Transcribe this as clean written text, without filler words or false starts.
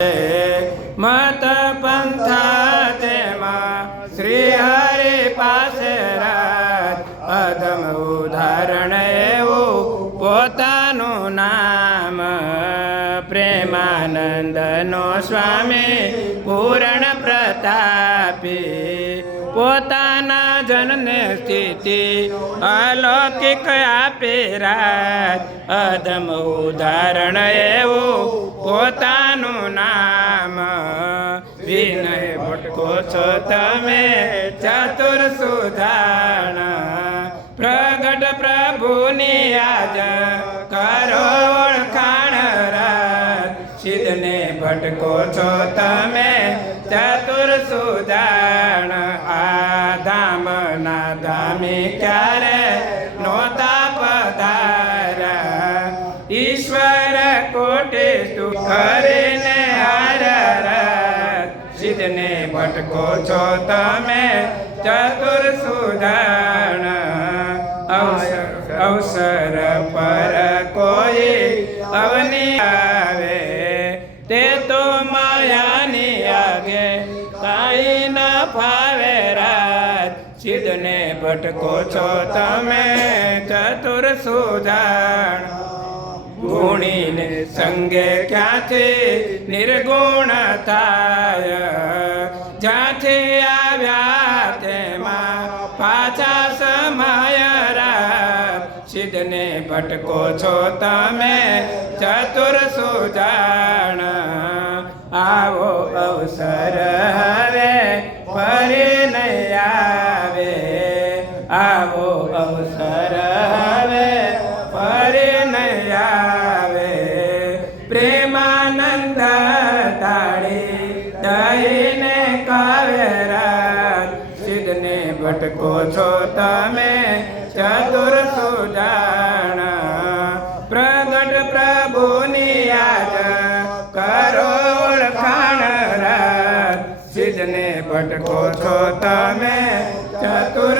મત પંથા તેમાં શ્રી હરિ પાસે રાત અધમ ઉદાહરણ એવું પોતાનું નામ પ્રેમાનંદનો સ્વામી પૂર્ણ પ્રતાપી પોતાના જનને સ્થિતિ અલૌકિક આપી રાત અધમ ઉદાહરણ એવું પોતાનું નામ વિનય ભટકો છો તમે ચતુર સુધારણ પ્રગટ પ્રભુની આજ કરો ઓળખાણ રાત સિદ્ધને ભટકો છો તમે ચતુર સુધારણ આ ધામના ધામી ક્યારે નોતા પધારા ઈશ્વર કોટે તું કરીને હારા સિદ્ધને ભટકો છો તમે ચતુર સુધારણ અવસર પર કોઈ અવની આવે તે તો માયાની આગે કાંઈ ન ફાવે રાત સિદ્ધને ભટકો છો તમે ચતુર સુધારણ ગુણીને સંગે ક્યાંથી નિર્ગુણ થાય જ્યાંથી આવ્યા તેમાં પાછા સમય રાત સિદ્ધને ભટકો છો તમે ચતુર સુજાણ આવો અવસર હવે ફરી નહીં આવે આવો અવસર હવે ફરી નહીં આવે પ્રેમાનંદ તાળી દઈને કાવેરા સિદ્ધને ભટકો છો તમે ચતુર સુજાણ પ્રગટ પ્રભુની આજ કરો ઓળખાણ રાત સિદ્ધને ભટકો છો તમે ચતુર